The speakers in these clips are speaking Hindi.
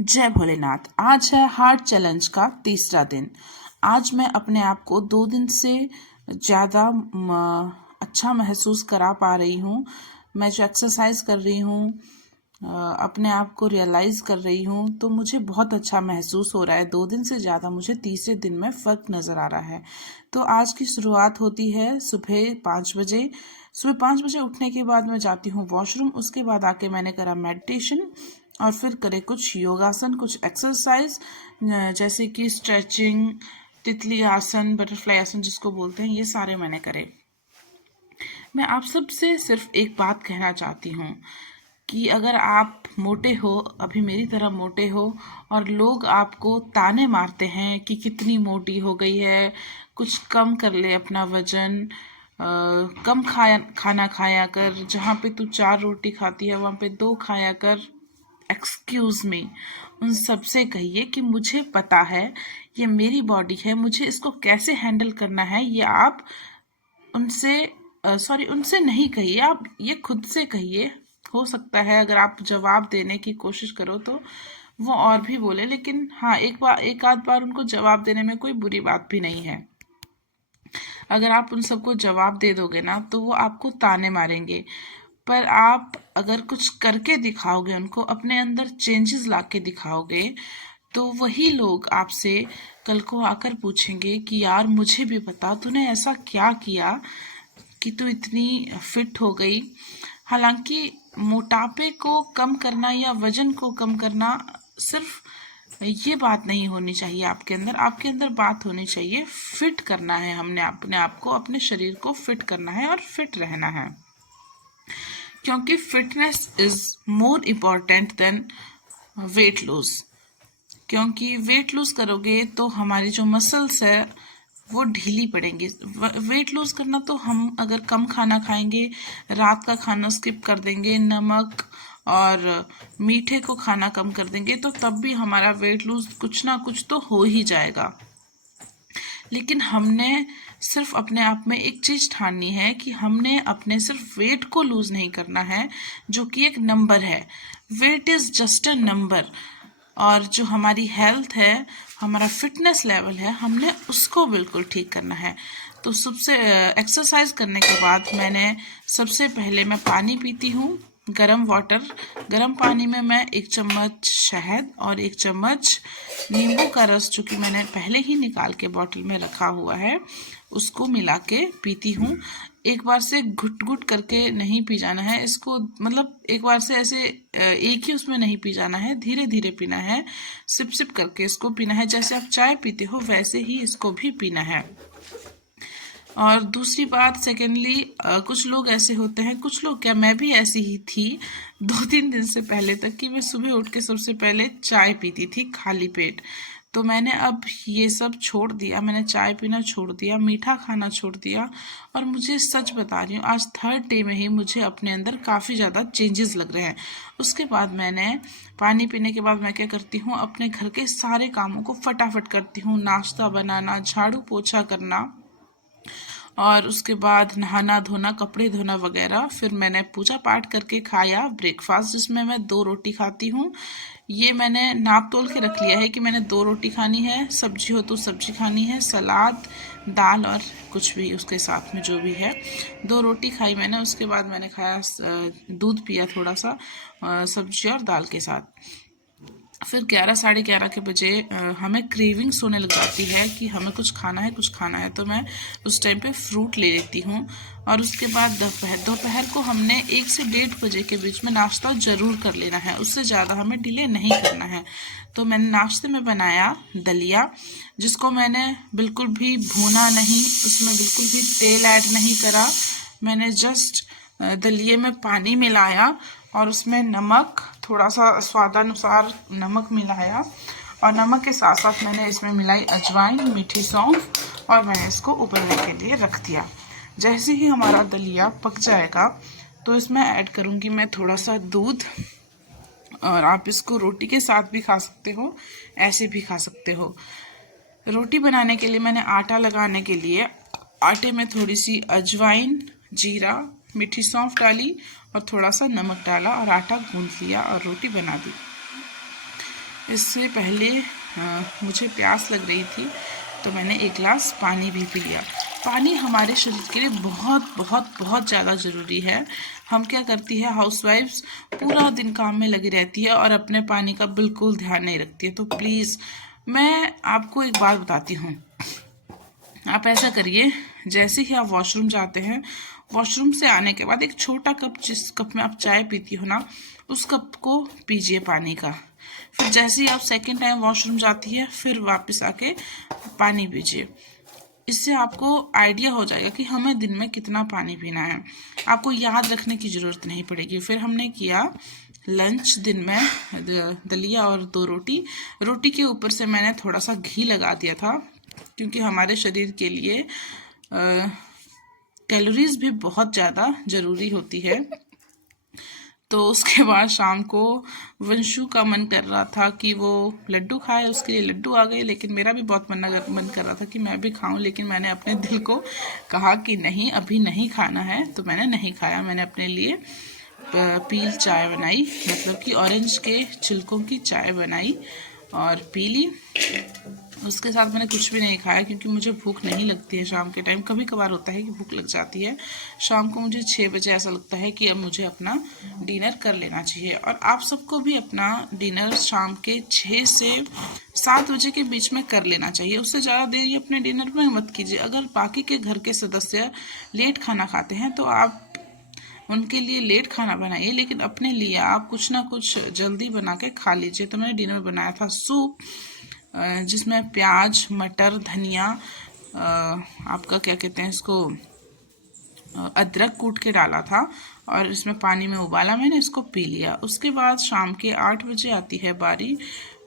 जय भोलेनाथ। आज है हार्ट चैलेंज का तीसरा दिन। आज मैं अपने आप को 2 दिन से ज़्यादा अच्छा महसूस करा पा रही हूँ। मैं जो एक्सरसाइज कर रही हूँ, अपने आप को रियलाइज़ कर रही हूँ, तो मुझे बहुत अच्छा महसूस हो रहा है। 2 दिन से ज़्यादा मुझे तीसरे दिन में फ़र्क नज़र आ रहा है। तो आज की शुरुआत होती है सुबह 5 बजे। सुबह 5 बजे उठने के बाद मैं जाती हूँ वॉशरूम। उसके बाद आके मैंने करा मेडिटेशन और फिर करे कुछ योगासन, कुछ एक्सरसाइज जैसे कि स्ट्रेचिंग, तितली आसन, बटरफ्लाई आसन जिसको बोलते हैं, ये सारे मैंने करे। मैं आप सबसे सिर्फ एक बात कहना चाहती हूँ कि अगर आप मोटे हो, अभी मेरी तरह मोटे हो, और लोग आपको ताने मारते हैं कि कितनी मोटी हो गई है, कुछ कम कर ले अपना वजन, कम खाना खाया कर, जहाँ पे तू 4 रोटी खाती है वहाँ पे 2 खाया कर, एक्सक्यूज मी, उन सबसे कहिए कि मुझे पता है ये मेरी बॉडी है, मुझे इसको कैसे हैंडल करना है। ये आप उनसे सॉरी उनसे नहीं कहिए, आप ये खुद से कहिए। हो सकता है अगर आप जवाब देने की कोशिश करो तो वो और भी बोले, लेकिन हाँ, एक आध बार उनको जवाब देने में कोई बुरी बात भी नहीं है। अगर आप उन सबको जवाब दे दोगे ना तो वो आपको ताने मारेंगे, पर आप अगर कुछ करके दिखाओगे, उनको अपने अंदर चेंजेस ला के दिखाओगे, तो वही लोग आपसे कल को आकर पूछेंगे कि यार मुझे भी बता, तूने ऐसा क्या किया कि तू इतनी फिट हो गई। हालांकि मोटापे को कम करना या वजन को कम करना सिर्फ ये बात नहीं होनी चाहिए। आपके अंदर बात होनी चाहिए फिट करना है। हमने अपने आप को, अपने शरीर को फिट करना है और फिट रहना है, क्योंकि fitness is more important than weight lose. क्योंकि वेट लूज करोगे तो हमारी जो मसल्स है वो ढीली पड़ेंगी। वेट लूज करना तो हम अगर कम खाना खाएंगे, रात का खाना स्किप कर देंगे, नमक और मीठे को खाना कम कर देंगे, तो तब भी हमारा वेट लूज कुछ ना कुछ तो हो ही जाएगा। लेकिन हमने सिर्फ अपने आप में एक चीज ठाननी है कि हमने अपने सिर्फ वेट को लूज नहीं करना है, जो कि एक नंबर है। Weight is just a number. और जो हमारी हेल्थ है, हमारा फिटनेस लेवल है, हमने उसको बिल्कुल ठीक करना है। तो सबसे एक्सरसाइज करने के बाद मैंने सबसे पहले मैं पानी पीती हूँ, गरम वाटर। गरम पानी में मैं 1 चम्मच शहद और 1 चम्मच नींबू का रस, जो कि मैंने पहले ही निकाल के बॉटल में रखा हुआ है, उसको मिला के पीती हूँ। एक बार से घुट घुट करके नहीं पी जाना है इसको, मतलब एक बार से ऐसे एक ही उसमें नहीं पी जाना है, धीरे धीरे पीना है, सिप सिप करके इसको पीना है। जैसे आप चाय पीते हो वैसे ही इसको भी पीना है। और दूसरी बात, सेकेंडली, कुछ लोग ऐसे होते हैं, कुछ लोग क्या, मैं भी ऐसी ही थी 2-3 दिन से पहले तक, कि मैं सुबह उठ के सबसे पहले चाय पीती थी खाली पेट। तो मैंने अब ये सब छोड़ दिया, मैंने चाय पीना छोड़ दिया, मीठा खाना छोड़ दिया। और मुझे सच बता रही हूँ, आज 3rd डे में ही मुझे अपने अंदर काफ़ी ज़्यादा चेंजेस लग रहे हैं। उसके बाद मैंने पानी पीने के बाद मैं क्या करती हूँ, अपने घर के सारे कामों को फटाफट करती हूँ। नाश्ता बनाना, झाड़ू पोछा करना, और उसके बाद नहाना धोना, कपड़े धोना वगैरह। फिर मैंने पूजा पाठ करके खाया ब्रेकफास्ट, जिसमें मैं 2 रोटी खाती हूँ। ये मैंने नाप तोल के रख लिया है कि मैंने 2 रोटी खानी है, सब्जी हो तो सब्जी खानी है, सलाद, दाल और कुछ भी उसके साथ में जो भी है। 2 रोटी खाई मैंने। उसके बाद मैंने खाया, दूध पिया थोड़ा सा सब्जी और दाल के साथ। फिर 11 साढ़े 11 के बजे हमें क्रेविंग्स होने लग जाती है कि हमें कुछ खाना है, कुछ खाना है। तो मैं उस टाइम पे फ्रूट ले लेती हूँ। और उसके बाद दोपहर को हमने 1 से 1:30 बजे के बीच में नाश्ता ज़रूर कर लेना है, उससे ज़्यादा हमें डिले नहीं करना है। तो मैंने नाश्ते में बनाया दलिया, जिसको मैंने बिल्कुल भी भूना नहीं, उसमें बिल्कुल भी तेल ऐड नहीं करा। मैंने जस्ट दलिये में पानी मिलाया और उसमें नमक, थोड़ा सा स्वादानुसार नमक मिलाया, और नमक के साथ साथ मैंने इसमें मिलाई अजवाइन, मीठी सौंफ, और मैंने इसको उबलने के लिए रख दिया। जैसे ही हमारा दलिया पक जाएगा तो इसमें ऐड करूँगी मैं थोड़ा सा दूध। और आप इसको रोटी के साथ भी खा सकते हो, ऐसे भी खा सकते हो। रोटी बनाने के लिए मैंने आटा लगाने के लिए आटे में थोड़ी सी अजवाइन, जीरा, मीठी सौंफ डाली और थोड़ा सा नमक डाला और आटा गूंथ लिया और रोटी बना दी। इससे पहले मुझे प्यास लग रही थी तो मैंने 1 गिलास पानी भी पी लिया। पानी हमारे शरीर के लिए बहुत बहुत बहुत ज़्यादा ज़रूरी है। हम क्या करती है, हाउसवाइफ्स पूरा दिन काम में लगी रहती है और अपने पानी का बिल्कुल ध्यान नहीं रखती है। तो प्लीज़ मैं आपको एक बात बताती हूँ, आप ऐसा करिए, जैसे ही आप वॉशरूम जाते हैं, वॉशरूम से आने के बाद एक छोटा कप, जिस कप में आप चाय पीती हो ना, उस कप को पीजिए पानी का। फिर जैसे ही आप सेकेंड टाइम वॉशरूम जाती है, फिर वापस आके पानी पीजिए। इससे आपको आइडिया हो जाएगा कि हमें दिन में कितना पानी पीना है। आपको याद रखने की ज़रूरत नहीं पड़ेगी। फिर हमने किया लंच, दिन में दलिया और 2 रोटी। रोटी के ऊपर से मैंने थोड़ा सा घी लगा दिया था, क्योंकि हमारे शरीर के लिए कैलोरीज भी बहुत ज़्यादा ज़रूरी होती है। तो उसके बाद शाम को वंशु का मन कर रहा था कि वो लड्डू खाए, उसके लिए लड्डू आ गए, लेकिन मेरा भी बहुत मन कर रहा था कि मैं भी खाऊं, लेकिन मैंने अपने दिल को कहा कि नहीं, अभी नहीं खाना है, तो मैंने नहीं खाया। मैंने अपने लिए पील चाय बनाई, मतलब कि ऑरेंज के छिलकों की चाय बनाई और पी ली। उसके साथ मैंने कुछ भी नहीं खाया, क्योंकि मुझे भूख नहीं लगती है शाम के टाइम। कभी कभार होता है कि भूख लग जाती है। शाम को मुझे 6 बजे ऐसा लगता है कि अब मुझे अपना डिनर कर लेना चाहिए। और आप सबको भी अपना डिनर शाम के 6 से 7 बजे के बीच में कर लेना चाहिए। उससे ज़्यादा देर अपने डिनर में मत कीजिए। अगर बाकी के घर के सदस्य लेट खाना खाते हैं तो आप उनके लिए लेट खाना बनाइए, लेकिन अपने लिए आप कुछ ना कुछ जल्दी बना के खा लीजिए। तो मैंने डिनर बनाया था सूप, जिसमें प्याज, मटर, धनिया, आपका क्या कहते हैं इसको, अदरक कूट के डाला था और इसमें पानी में उबाला, मैंने इसको पी लिया। उसके बाद शाम के 8 बजे आती है बारी।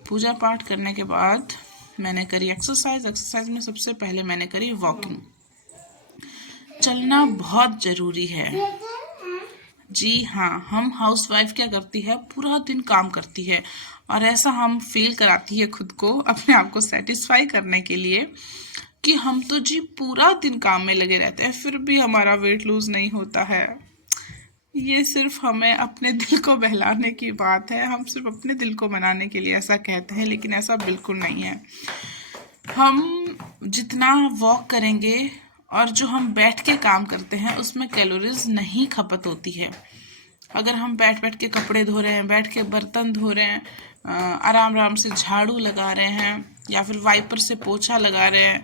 पूजा पाठ करने के बाद मैंने करी एक्सरसाइज में सबसे पहले मैंने करी वॉकिंग। चलना बहुत ज़रूरी है। जी हाँ, हम हाउसवाइफ क्या करती है, पूरा दिन काम करती है और ऐसा हम फील कराती है खुद को, अपने आप को सेटिस्फाई करने के लिए, कि हम तो जी पूरा दिन काम में लगे रहते हैं, फिर भी हमारा वेट लूज नहीं होता है। ये सिर्फ हमें अपने दिल को बहलाने की बात है। हम सिर्फ अपने दिल को मनाने के लिए ऐसा कहते हैं, लेकिन ऐसा बिल्कुल नहीं है। हम जितना वॉक करेंगे और जो हम बैठ के काम करते हैं, उसमें कैलोरीज नहीं खपत होती है। अगर हम बैठ बैठ के कपड़े धो रहे हैं, बैठ के बर्तन धो रहे हैं, आराम आराम से झाड़ू लगा रहे हैं या फिर वाइपर से पोछा लगा रहे हैं,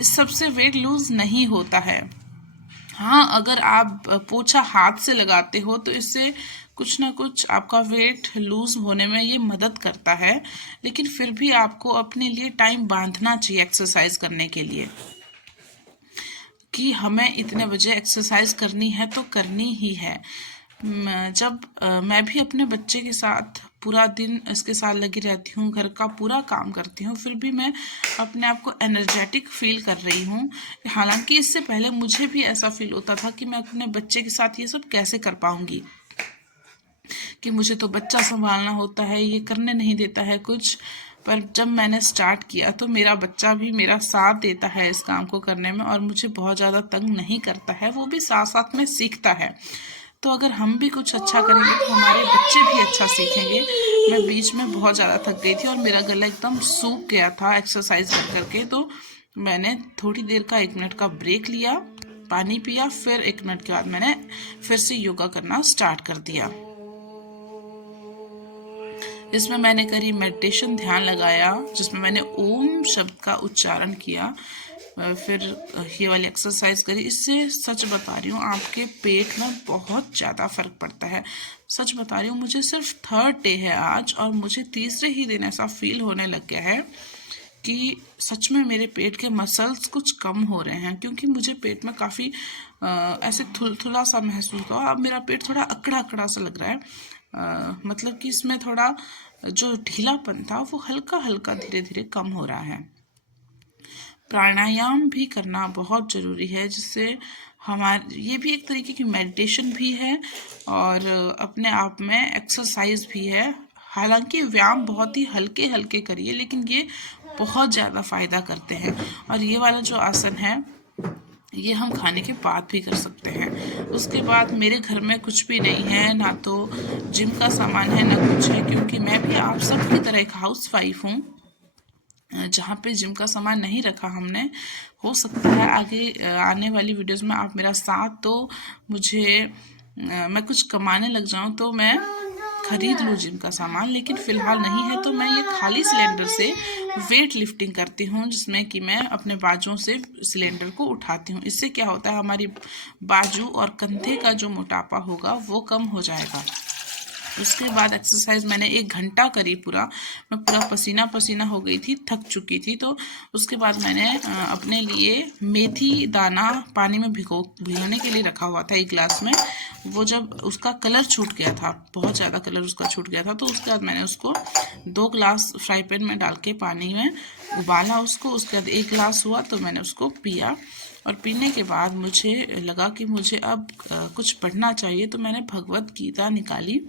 इस सबसे वेट लूज नहीं होता है। हाँ, अगर आप पोछा हाथ से लगाते हो तो इससे कुछ ना कुछ आपका वेट लूज होने में ये मदद करता है, लेकिन फिर भी आपको अपने लिए टाइम बांधना चाहिए एक्सरसाइज करने के लिए, कि हमें इतने बजे एक्सरसाइज करनी है तो करनी ही है। जब मैं भी अपने बच्चे के साथ पूरा दिन इसके साथ लगी रहती हूँ, घर का पूरा काम करती हूँ, फिर भी मैं अपने आप को एनर्जेटिक फील कर रही हूँ। हालांकि इससे पहले मुझे भी ऐसा फील होता था कि मैं अपने बच्चे के साथ ये सब कैसे कर पाऊँगी, कि मुझे तो बच्चा संभालना होता है, ये करने नहीं देता है कुछ। पर जब मैंने स्टार्ट किया तो मेरा बच्चा भी मेरा साथ देता है इस काम को करने में और मुझे बहुत ज़्यादा तंग नहीं करता है, वो भी साथ साथ में सीखता है। तो अगर हम भी कुछ अच्छा करेंगे तो हमारे बच्चे भी अच्छा सीखेंगे। मैं बीच में बहुत ज़्यादा थक गई थी और मेरा गला एकदम सूख गया था एक्सरसाइज कर करके, तो मैंने थोड़ी देर का 1 मिनट का ब्रेक लिया, पानी पिया, फिर 1 मिनट के बाद मैंने फिर से योगा करना स्टार्ट कर दिया। इसमें मैंने करी मेडिटेशन, ध्यान लगाया, जिसमें मैंने ओम शब्द का उच्चारण किया, फिर ये वाली एक्सरसाइज करी। इससे सच बता रही हूँ, आपके पेट में बहुत ज़्यादा फर्क पड़ता है। सच बता रही हूँ, मुझे सिर्फ 3rd डे है आज और मुझे तीसरे ही दिन ऐसा फील होने लग गया है कि सच में मेरे पेट के मसल्स कुछ कम हो रहे हैं, क्योंकि मुझे पेट में काफ़ी ऐसे थुलथुला सा महसूस हुआ। अब मेरा पेट थोड़ा अकड़ा अकड़ा सा लग रहा है, मतलब कि इसमें थोड़ा जो ढीलापन था वो हल्का हल्का धीरे धीरे कम हो रहा है। प्राणायाम भी करना बहुत ज़रूरी है, जिससे हमारे ये भी एक तरीके की मेडिटेशन भी है और अपने आप में एक्सरसाइज भी है। हालांकि व्यायाम बहुत ही हल्के हल्के करिए, लेकिन ये बहुत ज़्यादा फ़ायदा करते हैं। और ये वाला जो आसन है, ये हम खाने के बाद भी कर सकते हैं। उसके बाद मेरे घर में कुछ भी नहीं है, ना तो जिम का सामान है ना कुछ है, क्योंकि मैं भी आप सबकी तरह एक हाउस वाइफ हूँ जहाँ पे जिम का सामान नहीं रखा हमने। हो सकता है आगे आने वाली वीडियोस में आप मेरा साथ दो, मुझे मैं कुछ कमाने लग जाऊँ तो मैं खरीद लूँ जिम का सामान, लेकिन फ़िलहाल नहीं है। तो मैं ये खाली सिलेंडर से वेट लिफ्टिंग करती हूँ, जिसमें कि मैं अपने बाजुओं से सिलेंडर को उठाती हूँ। इससे क्या होता है, हमारी बाजू और कंधे का जो मोटापा होगा वो कम हो जाएगा। उसके बाद एक्सरसाइज मैंने 1 घंटा करी पूरा। मैं पूरा पसीना पसीना हो गई थी, थक चुकी थी। तो उसके बाद मैंने अपने लिए मेथी दाना पानी में भिगोने के लिए रखा हुआ था 1 गिलास में। वो जब उसका कलर छूट गया था, बहुत ज़्यादा कलर उसका छूट गया था, तो उसके बाद मैंने उसको 2 गिलास फ्राई पैन में डाल के पानी में उबाला उसको। उसके बाद 1 गिलास हुआ तो मैंने उसको पिया। और पीने के बाद मुझे लगा कि मुझे अब कुछ पढ़ना चाहिए, तो मैंने भगवत गीता निकाली,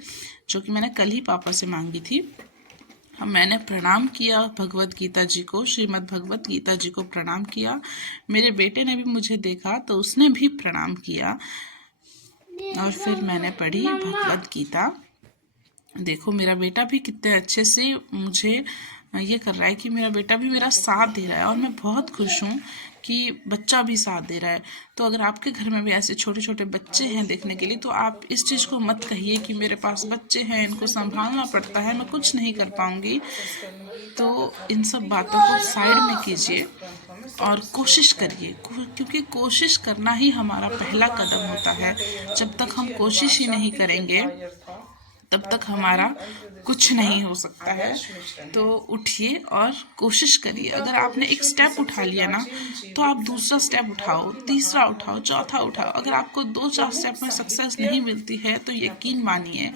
जो कि मैंने कल ही पापा से मांगी थी। मैंने प्रणाम किया भगवत गीता जी को, श्रीमद् भगवत गीता जी को प्रणाम किया। मेरे बेटे ने भी मुझे देखा तो उसने भी प्रणाम किया, और फिर मैंने पढ़ी भगवत गीता। देखो मेरा बेटा भी कितने अच्छे से मुझे ये कर रहा है कि मेरा बेटा भी मेरा साथ दे रहा है, और मैं बहुत खुश हूँ कि बच्चा भी साथ दे रहा है। तो अगर आपके घर में भी ऐसे छोटे छोटे बच्चे हैं देखने के लिए, तो आप इस चीज़ को मत कहिए कि मेरे पास बच्चे हैं, इनको संभालना पड़ता है, मैं कुछ नहीं कर पाऊँगी। तो इन सब बातों को साइड में कीजिए और कोशिश करिए, क्योंकि कोशिश करना ही हमारा पहला कदम होता है। जब तक हम कोशिश ही नहीं करेंगे तब तक हमारा कुछ नहीं हो सकता है। तो उठिए और कोशिश करिए। अगर आपने एक स्टेप उठा लिया ना, तो आप दूसरा स्टेप उठाओ, तीसरा उठाओ, चौथा उठाओ। अगर आपको 2-4 स्टेप में सक्सेस नहीं मिलती है तो यकीन मानिए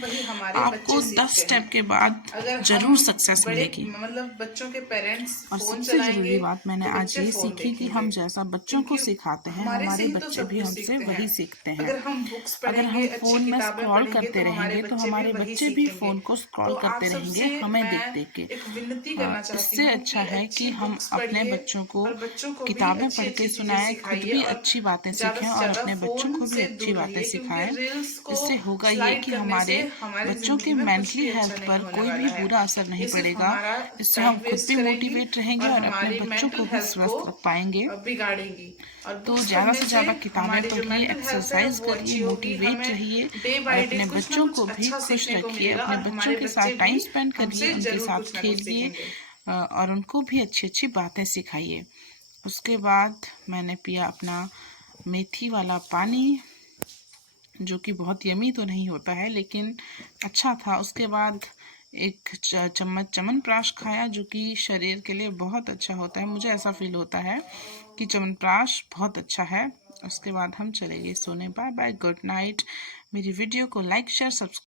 आपको 10 स्टेप के बाद जरूर सक्सेस मिलेगी। मतलब बच्चों के पेरेंट्स और फोन सबसे ज़रूरी चलाएंगे बात मैंने तो आज बच्चे ये फोन सीखी कि देखेंगे, हम जैसा बच्चों को क्योंकि सिखाते हैं, हमारे से हमारे ही तो बच्चे सब भी कुछ हमसे सीखते वही हैं। सीखते हैं। अगर हम बुक्स अगर पढ़ेंगे, हम अच्छी फ़ोन में किताबें स्क्रॉल पढ़ेंगे, करते तो हमारे रहेंगे तो बच्चे भी हमारे वही बच्चे भी सीखेंगे। फ़ोन को तो स्क्रॉल आप करते रहेंगे, सबसे हमें मैं देख देख के। एक विनती करना चाहती इससे हूँ अच्छा कि है कि अच्छी हम बुक्स अपने पढ़िए बच्चों को और बच्चों को भी किताबें अच्छी पढ़ के अच्छी चीजें सुनाएं, खुद सिखाइए, भी और अच्छी बातें ज्यादा सीखें से और ज्यादा अपने बच्चों फोन को भी से अच्छी दूर बातें रहिए, क्योंकि सिखाएं। रील्स को इससे होगा ये स्लाइड कि करने से हमारे हमारी बच्चों जिंदगी की में कुछ मेंटली भी हेल्थ अच्छा नहीं पर होने कोई भी वाला है। बुरा असर नहीं ये सिर्फ पड़ेगा। हमारा इससे हम टाइम खुद वेस्ट भी करेंगी मोटिवेट रहेंगे और और अपने हमारी बच्चों मेंटल को भी हेल्थ को स्वस्थ रख पाएंगे। बिगाड़ेगी। और तो बुक्स ज़्यादा पढ़ने से से ज़्यादा किताबें हमारी जो पढ़िए, मेंटल हेल्थ है एक्सरसाइज वो करिए, अच्छी होगी, मोटिवेट हमें रहिए, डे और बाय डे अपने कुछ ना बच्चों कुछ को भी अच्छा खुश सीखने को रखिए। मिलेगा, अपने और बच्चों हमारे के बच्चे साथ भी टाइम स्पेंड करिए, हमसे उनके जरूर साथ कुछ ना कुछ खेलिए, सीखेंगे। और उनको भी अच्छी अच्छी बातें सिखाइए। उसके बाद मैंने पिया अपना मेथी वाला पानी, जो कि बहुत यमी तो नहीं होता है लेकिन अच्छा था। उसके बाद एक चम्मच च्यवनप्राश खाया, जो कि शरीर के लिए बहुत अच्छा होता है। मुझे ऐसा फील होता है कि च्यवनप्राश बहुत अच्छा है। उसके बाद हम चले गए सोने। Bye bye, good night. मेरी वीडियो को लाइक शेयर सब्सक्राइब